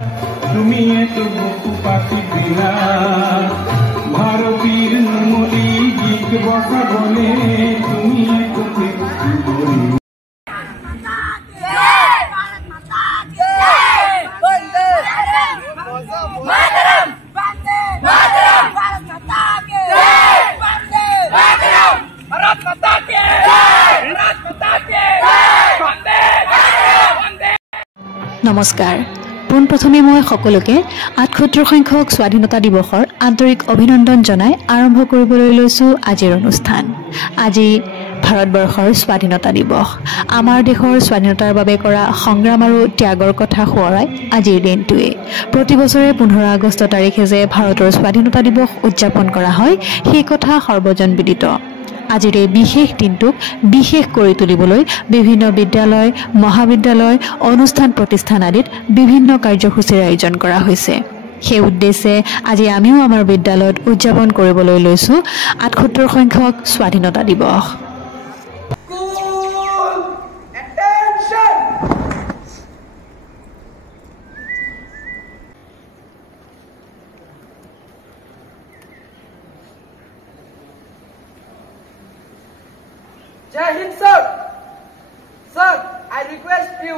তুমি এত বুকু পাখি বিনা ভাৰতীৰ মলি গীত বসা বলে তুমি এত নমস্কাৰ। পোনপ্ৰথমে মই সকলোকে ৭৮ সংখ্যক স্বাধীনতা দিৱসৰ আন্তৰিক অভিনন্দন জনাই আৰম্ভ কৰিবলৈ লৈছোঁ আজিৰ অনুষ্ঠান। আজি ভাৰতবৰ্ষৰ স্বাধীনতা দিৱস। আমাৰ দেশৰ স্বাধীনতাৰ বাবে কৰা সংগ্ৰাম আৰু ত্যাগৰ কথা সোঁৱৰাই আজিৰ দিনটোৱে। প্ৰতি বছৰে ১৫ আগষ্ট তাৰিখে যে ভাৰতৰ স্বাধীনতা দিৱস উদযাপন কৰা হয় সেই কথা সৰ্বজনবিদিত। আজিৰ এই বিশেষ দিনটোক বিশেষ কৰি তুলিবলৈ বিভিন্ন বিদ্যালয়, মহাবিদ্যালয়, অনুষ্ঠান প্ৰতিষ্ঠান আদিত বিভিন্ন কাৰ্যসূচীৰ আয়োজন কৰা হৈছে। সেই উদ্দেশ্যে আজি আমিও আমাৰ বিদ্যালয়ত উদযাপন কৰিবলৈ লৈছোঁ ৭৮ সংখ্যক স্বাধীনতা দিৱস। Jai Hind, sir. Sir, I request you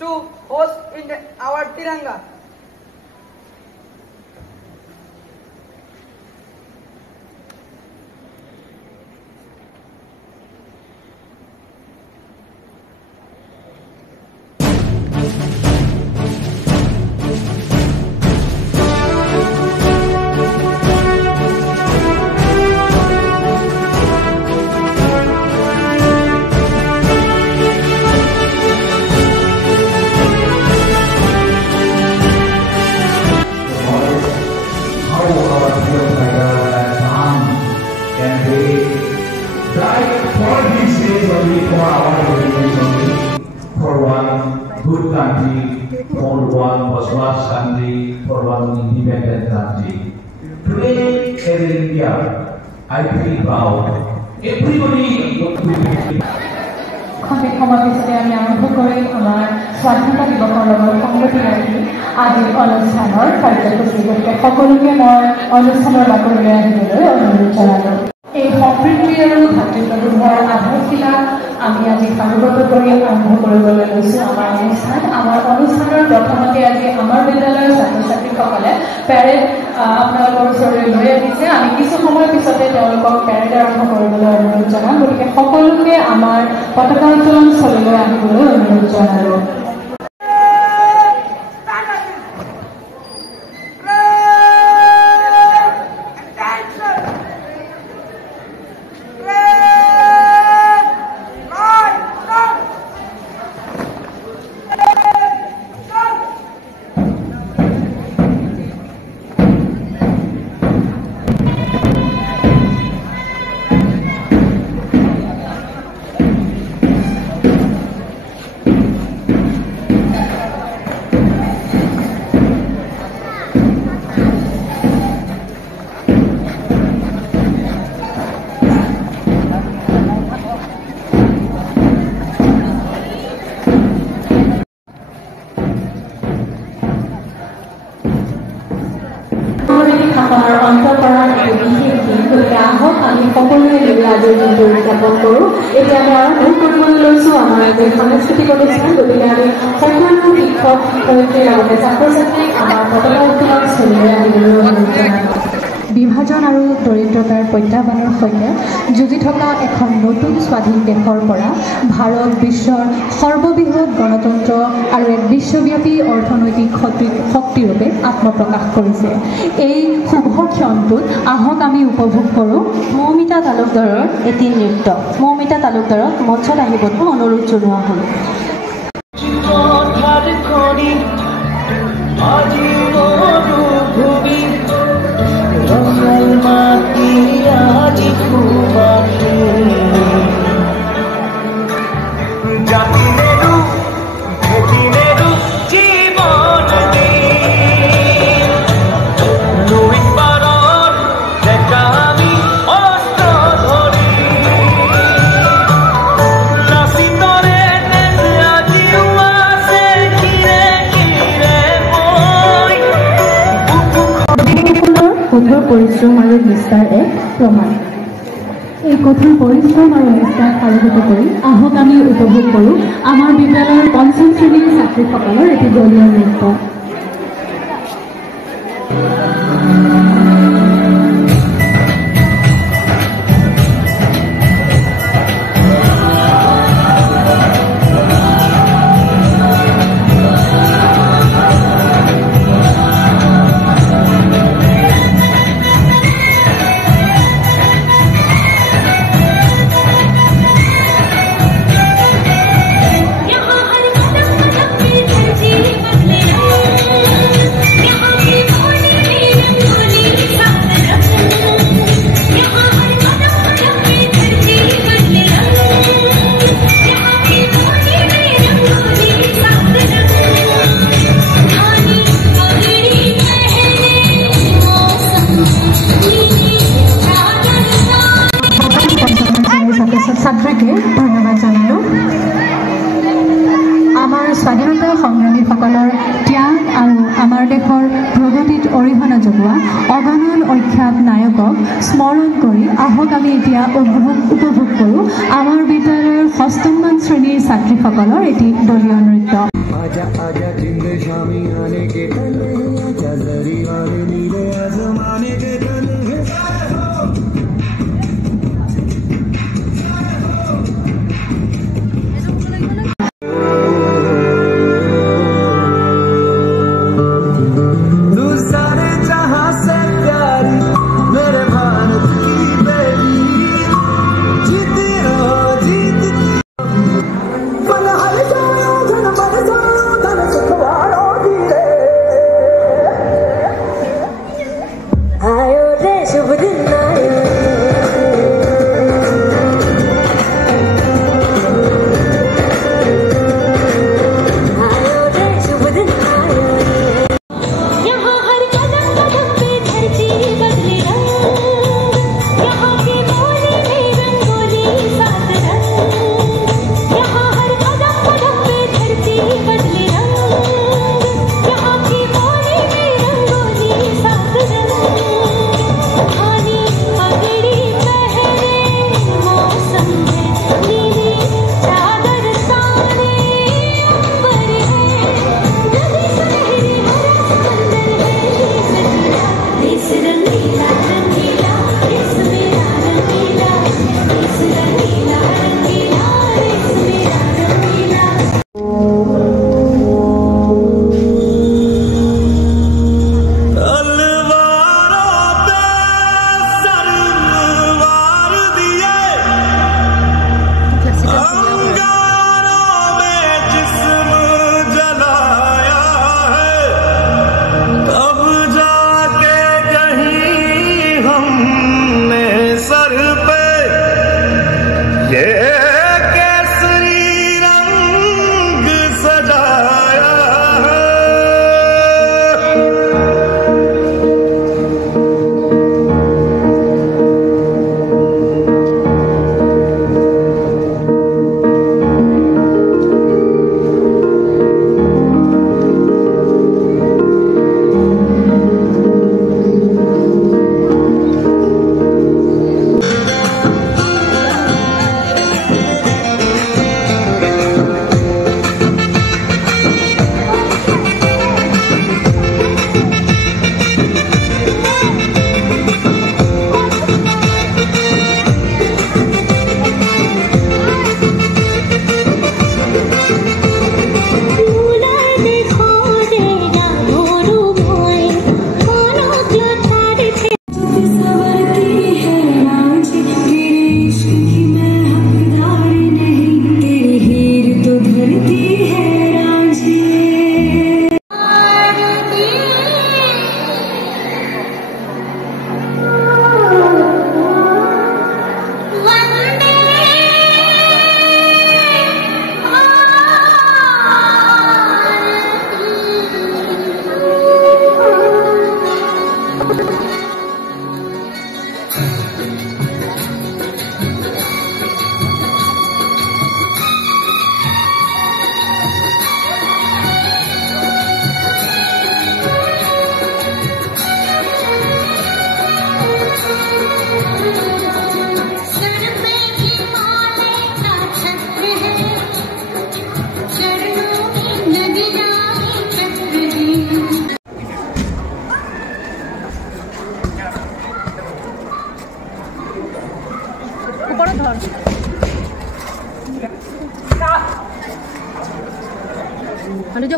to host in our Tiranga. For one good country, for one prosperous country, for one independent country. Today, as in India, I feel proud. Everybody খন্তেক সময় পিছতে আমি আৰম্ভ কৰিম আমাৰ স্বাধীনতা দিৱসৰ লগত সংগতি ৰাখি আজিৰ অনুষ্ঠানৰ কাৰ্যসূচী। গতিকে সকলোকে মই অনুষ্ঠানৰ বাকৰিলৈ আহিবলৈ অনুৰোধ জনালোঁ। এই সম্প্ৰীতি আৰু ভাতৃত্ববোধৰ আধাৰশিলা আমি আজি সানুগত কৰি আৰম্ভ কৰিবলৈ লৈছোঁ আমাৰ অনুষ্ঠান। আমাৰ অনুষ্ঠানৰ প্ৰথমতে আজি আমাৰ বিদ্যালয়ৰ ছাত্ৰ ছাত্ৰীসকলে পেৰেড আপোনালোকৰ ওচৰলৈ লৈ আহিছে। আমি কিছু সময়ৰ পিছতে তেওঁলোকক পেৰেড আৰম্ভ কৰিবলৈ অনুৰোধ জনাম। গতিকে সকলোকে আমাৰ পতাকা উত্তোলন স্থলীলৈ আহিবলৈ অনুৰোধ জনালোঁ। আমি সকলোৱে মিলি আজিৰ দিনটো উদযাপন কৰোঁ। এতিয়া আমি আৰম্ভ কৰিবলৈ লৈছোঁ আমাৰ আজি সাংস্কৃতিক অনুষ্ঠান। গতিকে আমি সকলো শিক্ষক শিক্ষয়িত্ৰীৰ লগতে ছাত্ৰ ছাত্ৰীক আমাৰ পতাকা উত্তোলন স্থলীলৈ আহিবলৈ অনুৰোধ জনালোঁ। বিভাজন আৰু দৰিদ্ৰতাৰ প্ৰত্যাহ্বানৰ সৈতে যুঁজি থকা এখন নতুন স্বাধীন দেশৰ পৰা ভাৰত বিশ্বৰ সৰ্ববৃহৎ গণতন্ত্ৰ আৰু এক বিশ্বব্যাপী অৰ্থনৈতিক শক্তিৰূপে আত্মপ্ৰকাশ কৰিছে। এই শুভ ক্ষণটোত আহক আমি উপভোগ কৰোঁ মৌমিতা তালুকদাৰৰ এটি নৃত্য। মৌমিতা তালুকদাৰক মঞ্চত আহিবলৈ অনুৰোধ জনোৱা হ'ল। পৰিশ্ৰম আৰু নিষ্ঠাৰ এক প্ৰমাণ। এই কঠোৰ পৰিশ্ৰম আৰু নিষ্ঠাক আলোকিত কৰি আহক আমি উপভোগ কৰোঁ আমাৰ বিদ্যালয়ৰ পঞ্চম শ্ৰেণীৰ ছাত্ৰীসকলৰ এটি দলীয় নৃত্য। ছাত্ৰীকে ধন্যবাদ জনালোঁ। আমাৰ স্বাধীনতা সংগ্ৰামীসকলৰ ত্যাগ আৰু আমাৰ দেশৰ প্ৰগতিত অৰিহণা যোগোৱা অগণন অখ্যাত নায়কক স্মৰণ কৰি আহক আমি এতিয়া উপভোগ কৰোঁ আমাৰ বিদ্যালয়ৰ 6ম শ্ৰেণীৰ ছাত্ৰীসকলৰ এটি দলীয় নৃত্য।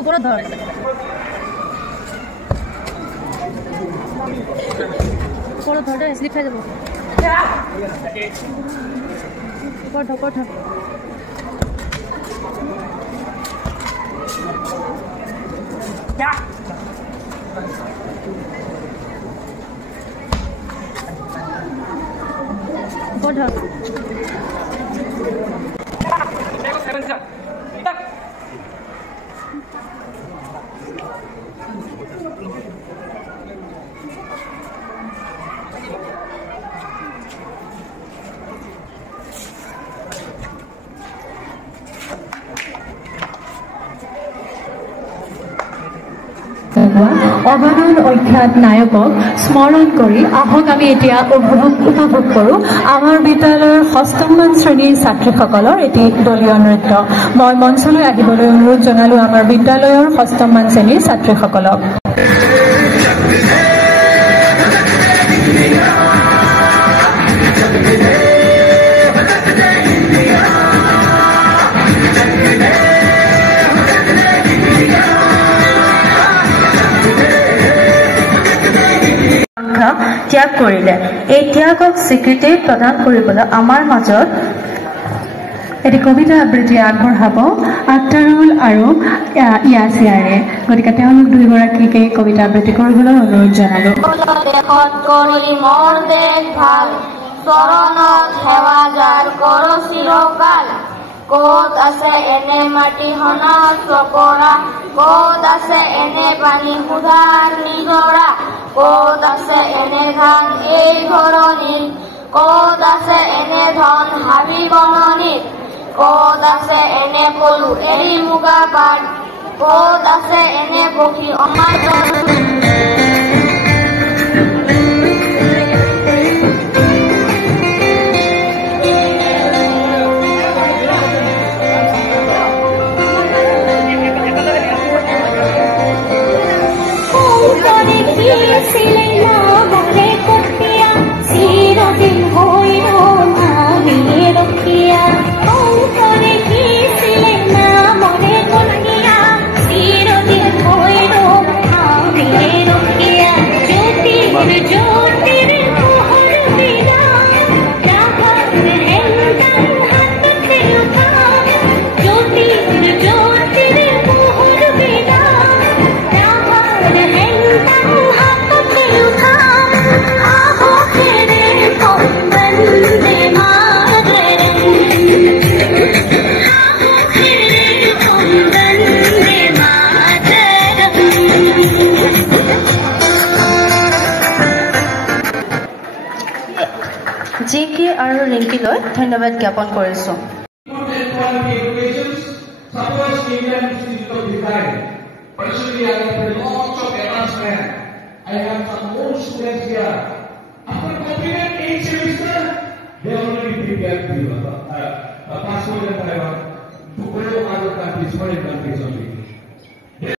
ওপৰত ধৰ ওপৰত ধৰ দে স্লিপ খাই যাব ওপৰত ধৰ অৱদান অখ্যাত নায়কক স্মৰণ কৰি আহক আমি এতিয়া উপভোগ কৰোঁ আমাৰ বিদ্যালয়ৰ 6ম শ্ৰেণীৰ ছাত্ৰীসকলৰ এটি দলীয় নৃত্য মই মঞ্চলৈ আহিবলৈ অনুৰোধ জনালোঁ আমাৰ বিদ্যালয়ৰ 6ম শ্ৰেণীৰ ছাত্ৰীসকলক ত্যাগ কৰিলে এই ত্যাগক স্বীকৃতি প্ৰদান কৰিবলৈ আমাৰ মাজত এটি কবিতা আবৃত্তি আগবঢ়াব আক্তাৰুল আৰু ইয়াছিয়াৰে গতিকে তেওঁলোক দুয়োগৰাকীকে কবিতা আবৃত্তি কৰিবলৈ অনুৰোধ জনালোঁ ক'ত আছে এনে মাটি হনা চপৰা ক'ত আছে এনে পানী সুধাৰ নিজৰা ক'ত আছে এনে ধান এই ধৰণীত ক'ত আছে এনে ধন হাবি বননিত ক'ত আছে এনে পলু এৰি মুগা পাত ক'ত আছে এনে পক্ষী অমাজৰ জিকি আৰু ৰিংকিলৈ ধন্যবাদ জ্ঞাপন কৰিছোঁ Personally, I have a lot of advancement. I have some old students here. After completing 8 semester, they already prepared to passport and to go other countries, foreign countries only.